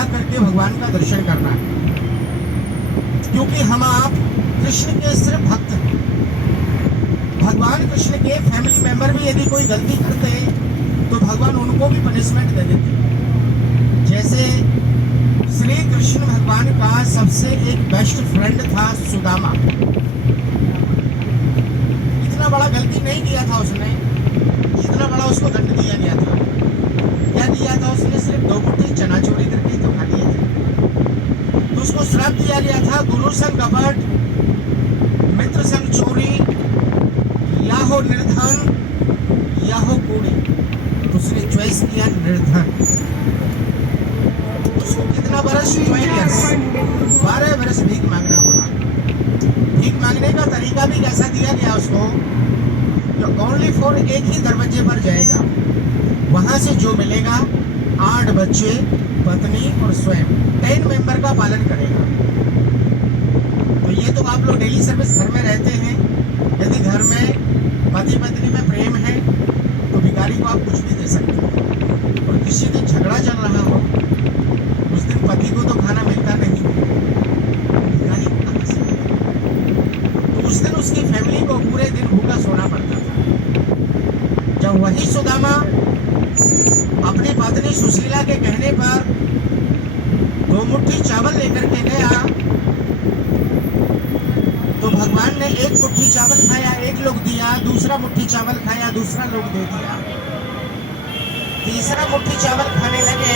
जा करके भगवान का दर्शन करना है, क्योंकि हम आप कृष्ण के सिर्फ भक्त हैं। भगवान कृष्ण के फैमिली मेंबर भी यदि कोई गलती करते तो भगवान उनको भी पनिशमेंट दे देते। जैसे श्री कृष्ण भगवान का सबसे एक बेस्ट फ्रेंड था सुदामा। इतना बड़ा गलती नहीं किया था उसने, इतना बड़ा उसको दंड दिया गया था। क्या दिया था उसने? सिर्फ 2 मुट्ठी चना चोरी करके तो खा लिए थे। तो उसको श्राप दिया गया था, गुरु संग कपट, मित्र संग चोरी, या हो निर्धन या हो कूड़ी। तो उसने चॉइस किया निर्धन। उसको कितना बरस? 12 इयर्स, 12 बरस भीख मांगना पड़ा। भीख मांगने का तरीका भी कैसा दिया गया उसको? तो ओनली फॉर एक ही दरवाजे पर जाएगा, वहां से जो मिलेगा 8 बच्चे, पत्नी और स्वयं 10 मेंबर का पालन करेगा। तो ये तो आप लोग डेली सर्विस घर में रहते हैं। यदि घर में पति पत्नी में प्रेम है तो भिखारी को आप कुछ भी दे सकते हैं। और किसी दिन झगड़ा चल रहा हो, उस दिन पति को तो खाना मिलता नहीं, भिखारी को कहाँ से मिलेगा? तो उस दिन उसकी फैमिली को पूरे दिन भूखा सोना पड़ता था। जब वही सुदामा अपनी पत्नी सुशीला के कहने पर 2 मुट्ठी चावल लेकर के गया, तो भगवान ने 1 मुट्ठी चावल खाया, 1 लोग दिया, दूसरा मुट्ठी चावल खाया, दूसरा लोग दे दिया, तीसरा मुट्ठी चावल खाने लगे।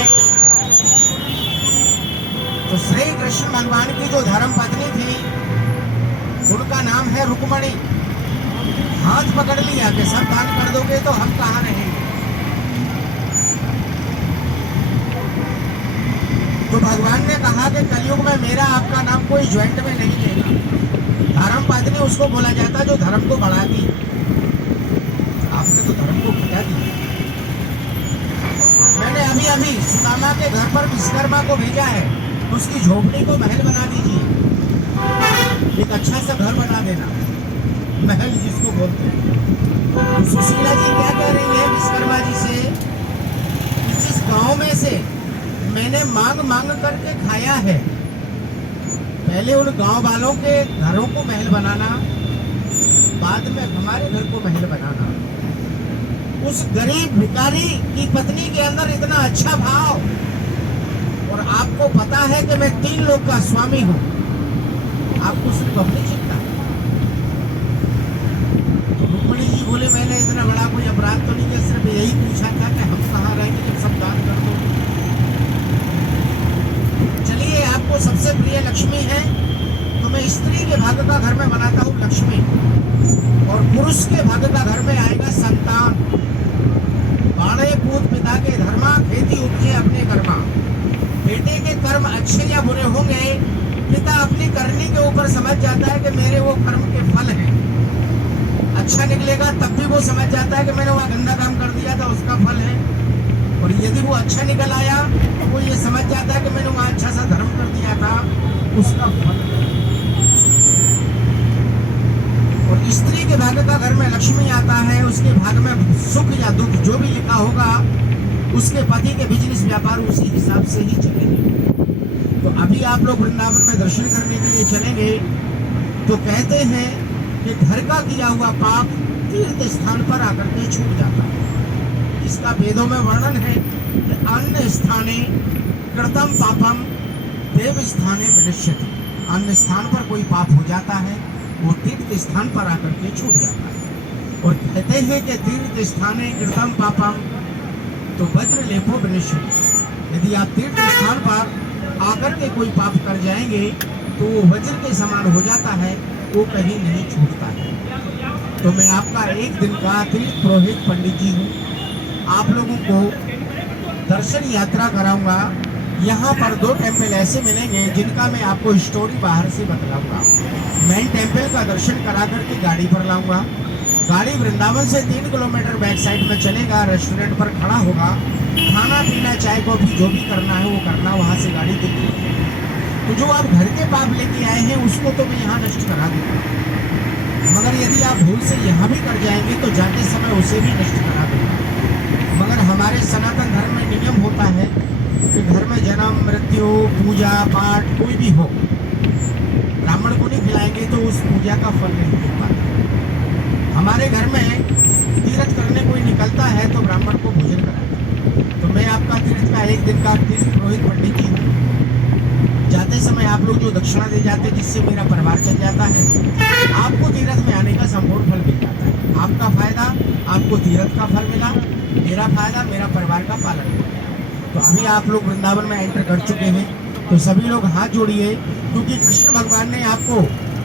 तो श्री कृष्ण भगवान की जो धर्म पत्नी थी, उनका नाम है रुक्मणी, हाथ पकड़ लिया कि सब दान कर दोगे तो हम कहाँ रहेंगे। तो भगवान ने कहा कि कलयुग में मेरा आपका नाम कोई ज्वाइंट में नहीं लेगा। धर्म पत्नी उसको बोला जाता जो धर्म को बढ़ाती। आपने तो धर्म को घटा दिया। मैंने अभी अभी सुदामा के घर पर विश्वकर्मा को भेजा है, उसकी झोपड़ी को महल बना दीजिए, एक अच्छा सा घर बना देना, महल जिसको बोलते हैं। तो सुशीला जी क्या कह रही है विश्वकर्मा जी से? जिस गांव में से मैंने मांग मांग करके खाया है, पहले उन गांव वालों के घरों को महल बनाना, बाद में हमारे घर को महल बनाना। उस गरीब भिखारी की पत्नी के अंदर इतना अच्छा भाव, और आपको पता है कि मैं 3 लोग का स्वामी हूं, आपको सिर्फ अपनी चिंता। तो रुक्मणी जी बोले मैंने इतना बड़ा कोई अपराध तो नहीं किया, सिर्फ यही पूछा था कि हम कहाँ रहेंगे जब सब दान कर दो। चलिए, आपको सबसे प्रिय लक्ष्मी है तो मैं स्त्री के भाग का घर में बनाता हूँ लक्ष्मी, और पुरुष के भाग का घर में आएगा संतान। बाणे पूत पिता के धर्मा, खेती उपजे अपने कर्मा। बेटे के कर्म अच्छे या बुरे होंगे, पिता अपनी करनी के ऊपर समझ जाता है कि मेरे वो कर्म के फल हैं। अच्छा निकलेगा तब भी वो समझ जाता है कि मैंने वह गंदा काम कर दिया था, उसका फल है। और यदि वो अच्छा निकल आया तो वो ये समझ जाता है कि मैंने वहाँ अच्छा सा धर्म कर दिया था, उसका फल। और स्त्री के भाग का घर में लक्ष्मी आता है, उसके भाग में सुख या दुख जो भी लिखा होगा, उसके पति के बिजनेस व्यापार उसी हिसाब से ही चलेंगे। तो अभी आप लोग वृंदावन में दर्शन करने के लिए चलेंगे तो कहते हैं कि घर का किया हुआ पाप तीर्थ स्थान पर आकर के छूट जाता है। इसका वेदों में वर्णन है कि अन्य स्थाने कृतम पापम देव स्थाने विनश्यति। अन्य स्थान पर कोई पाप हो जाता है, वो तीर्थ स्थान पर आकर के छूट जाता है। और कहते हैं कि तीर्थ स्थाने कृतम पापम तो वज्र लेपो विनश्यति। यदि आप तीर्थ स्थान पर आकर के कोई पाप कर जाएंगे तो वो वज्र के समान हो जाता है, वो कहीं नहीं छूटता है। तो मैं आपका एक दिन का तीर्थ पुरोहित पंडित जी हूँ। आप लोगों को दर्शन यात्रा कराऊंगा। यहाँ पर 2 टेम्पल ऐसे मिलेंगे जिनका मैं आपको स्टोरी बाहर से बतलाऊंगा। मेन टेम्पल का दर्शन करा करके गाड़ी पर लाऊंगा। गाड़ी वृंदावन से 3 किलोमीटर बैक साइड में चलेगा, रेस्टोरेंट पर खड़ा होगा, खाना पीना चाय कॉफी जो भी करना है वो करना, वहाँ से गाड़ी देगी। तो जो आप घर के पाप लेके आए हैं उसको तो मैं यहाँ नष्ट करा दूंगा, मगर यदि आप भूल से यहाँ भी कर जाएंगे तो जाते समय उसे भी नष्ट करा दूंगा। मगर हमारे सनातन धर्म में नियम होता है कि घर में जन्म जन्म, मृत्यु, पूजा पाठ कोई भी हो, ब्राह्मण को नहीं खिलाएंगे तो उस पूजा का फल नहीं मिल पाता। हमारे घर में तीर्थ करने कोई निकलता है तो ब्राह्मण को भोजन कराएं। तो मैं आपका तीर्थ का एक दिन का तीर्थ पुरोहित पंडित जी हूँ। जाते समय आप लोग जो दक्षिणा दे जाते हैं जिससे मेरा परिवार चल जाता है, आपको तीर्थ में आने का संपूर्ण फल मिल जाता है। आपका फायदा, आपको तीर्थ का फल मिला, मेरा फायदा, मेरा परिवार का पालन हुआ। तो अभी आप लोग वृंदावन में एंटर कर चुके हैं, तो सभी लोग हाथ जोड़िए, क्योंकि कृष्ण भगवान ने आपको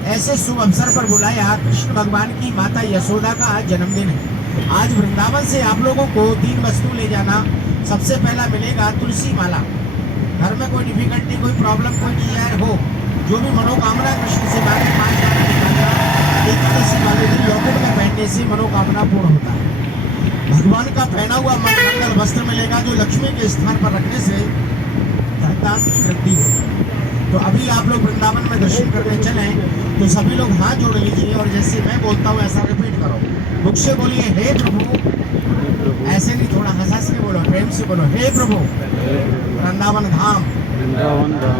ऐसे शुभ अवसर पर बुलाया। कृष्ण भगवान की माता यशोदा का आज जन्मदिन है। आज वृंदावन से आप लोगों को 3 वस्तु ले जाना। सबसे पहला मिलेगा तुलसी माला। घर में कोई डिफिकल्टी, कोई प्रॉब्लम, कोई डिजायर हो, जो भी मनोकामना कृष्ण से मांगे, 5 दाना निकालना। एकादशी वाले दिन लॉकेट में पहनने से मनोकामना पूर्ण होता है। भगवान का पहना हुआ मंगल वस्त्र मिलेगा, जो लक्ष्मी के स्थान पर रखने से धनदान की वृद्धि होती है। तो अभी आप लोग वृंदावन में दर्शन करने चले, तो सभी लोग हाथ जोड़ लीजिए और जैसे मैं बोलता हूँ ऐसा रिपीट करो। मुख से बोलिए हे प्रभु, ऐसे नहीं, थोड़ा हंस के बोलो, प्रेम से बोलो, हे प्रभु वृंदावन धाम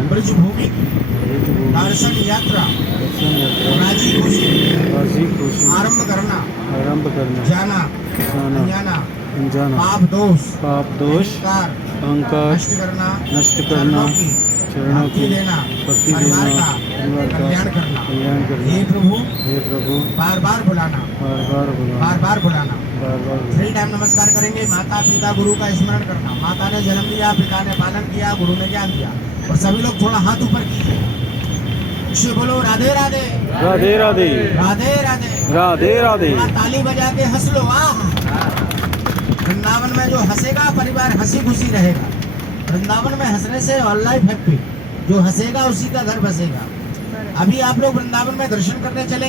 ब्रज भूमि की दर्शन यात्रा राजी खुशी आरंभ करना जाना अनजाना पाप दोष अहंकार नष्ट करना चरणों की भक्ति देना कल्याण करना। हे प्रभु बार बार बुलाना 3 टाइम नमस्कार करेंगे। माता पिता गुरु का स्मरण करना। माता ने जन्म दिया, पिता ने पालन किया, गुरु ने ज्ञान दिया। और सभी लोग थोड़ा हाथ ऊपर कीजिए, उसे बोलो राधे राधे राधे राधे राधे राधे राधे राधे। थोड़ा ताली बजा के हंस लो। वृंदावन में जो हंसेगा परिवार हंसी खुशी रहेगा। वृंदावन में हंसने से ऑल लाइफ हैप्पी। जो हंसेगा उसी का घर बसेगा। अभी आप लोग वृंदावन में दर्शन करने चले।